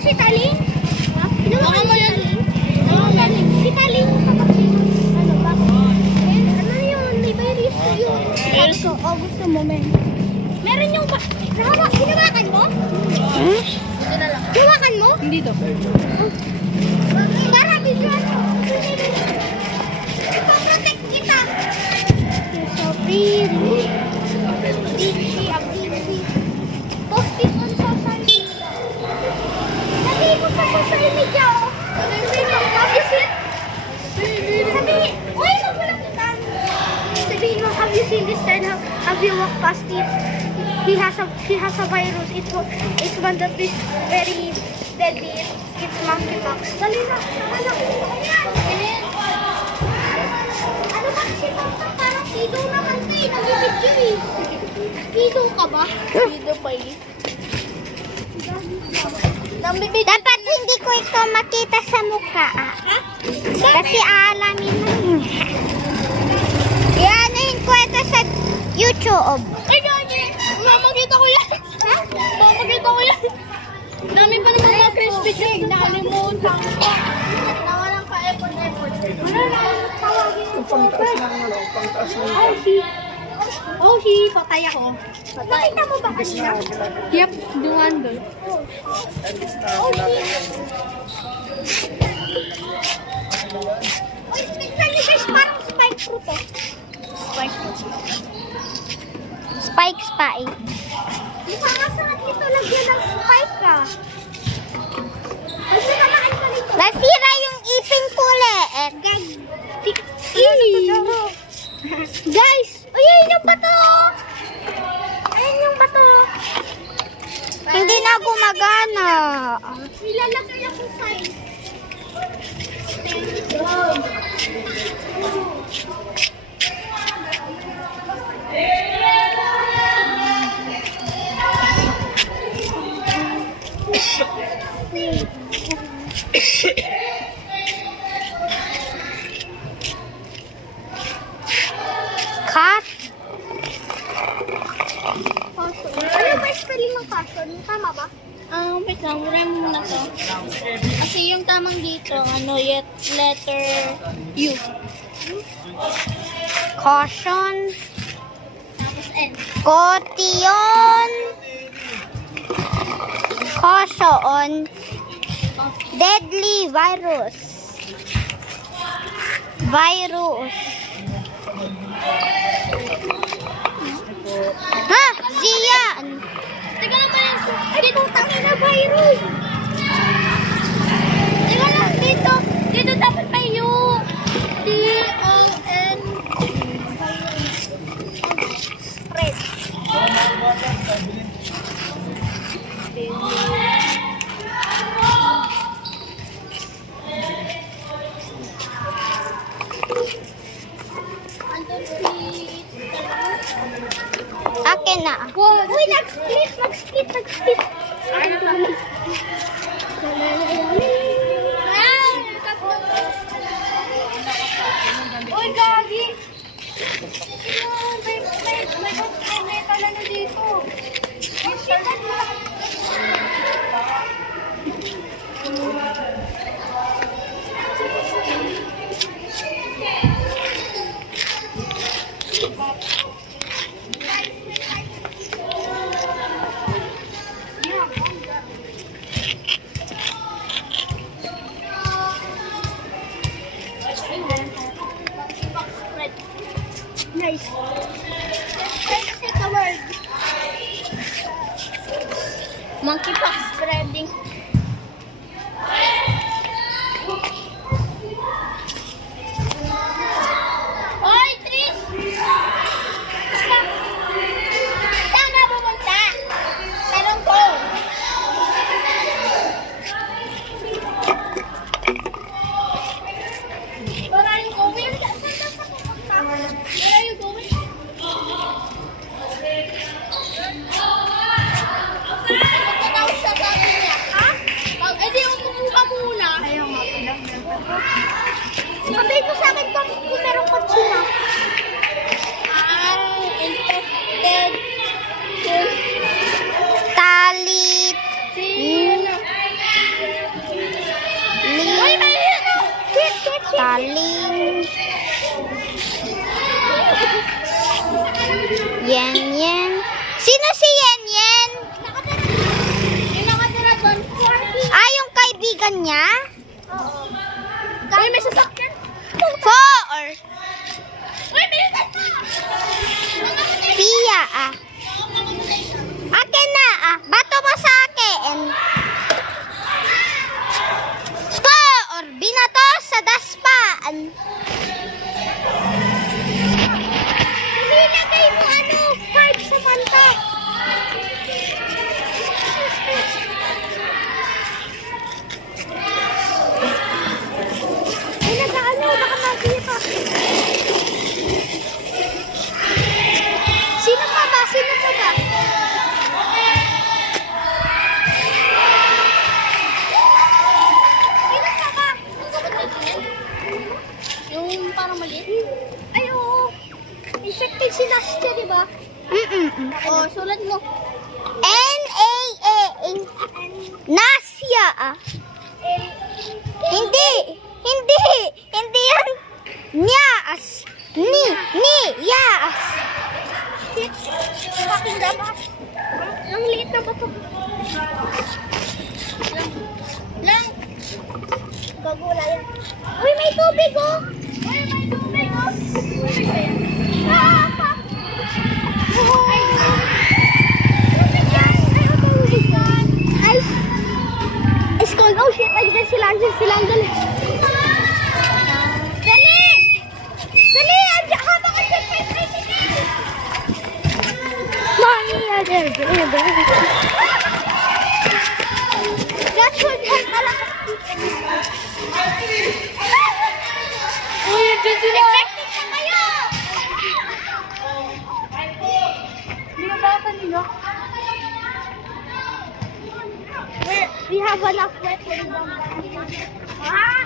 si Taling? Ha? Baka mo yan. Si Taling. Ano ba? Ano yun? May virus yun. Gusto mo, men. Meron yung hinawakan mo? Ito na lang. Hinawakan mo? Hindi to. Para, bigyan mo. Ipaprotect kita. You're so pretty. Abdixi. Post it on social media. Sabihin mo sa social media, oh. Have you seen? Sabihin, uy, magpulapitan. Sabihin mo, have you seen this time? Have you walked past it? He has a virus. It's one that is very deadly. It's monkeypox. Dali na. Ayan. Ano ba kasi tata? Parang kido naman ito eh. Nag-video eh. Kido ka ba? Kido pa eh. Dapat hindi ko ito makita sa mukha. Kasi aalamin mo. Iyanin ko ito sa YouTube. Ay, gagi! Mamakita ko yan! Ha? Mamakita ko yan! Dami pa naman mga crispy chicken. Nakalimutan ko. Nawalan pa effort. Ano na? Tawagin mo. Oshi, patay ako. Nakita mo ba kanina? Yep, duwan doon. Uy, tignan niyo guys, parang spike fruit eh. Spike. Spike. Mukha nga sa dito, lagyan ng spike ka. Ay, sinamaan ka nito. Nasira yung ipin ko ulit. Guys, ayun yung bato. Ayun yung bato. Hindi na gumagana. Nilalagay ako sign. Cat. Ano ba spelling ng caution? Tama ba? Wait lang, rem muna to. Kasi yung tamang dito, letter U. Caution. Tapos N. Caution. Caution. Deadly virus. Ha? Ziyan. Teka lang pala. Ay, putang ina virus. Teka lang, dito. Dito dapat may U. D-O-N. Spread. Akin na. Uy, nag-split. Uy, gagi! May pala na dito. Nice. Say the word. Monkeypox spreading. Oy, Tris! Saan ka pumunta? Tanong ko. Where are you going? Where are you going? kanya? Oo. Uy, may sasakyan. 4. Uy, bilisan mo! Pia, Akin na, Bato mo sa akin. Score! Binato sa daspan. Nilagay mo 5 sa manta. Ay, baka magipa. Sino pa ba? Sino pa ba? Sino pa ba? Yung parang maliit. Ay, oo. Infected si Nastya, di ba? O, sulat mo. N-A-A. Nasya. Hindi. Hindi yan. Niyas. Niyas. Aking dapat. Ang liit na bato. Lang. Gagula yan. Uy, may tubig, oh. Uy, may tubig, oh. Tubig ba yan? Pa. Ay, Ay. School. Oh, shit. Ay, dyan sila. Dali. Dali. Andiyan. Habang ka check. Mommy, that should help a lot. uy, dyan sila. Effective na kayo. Binabasa nila. We have enough weapons. Ah!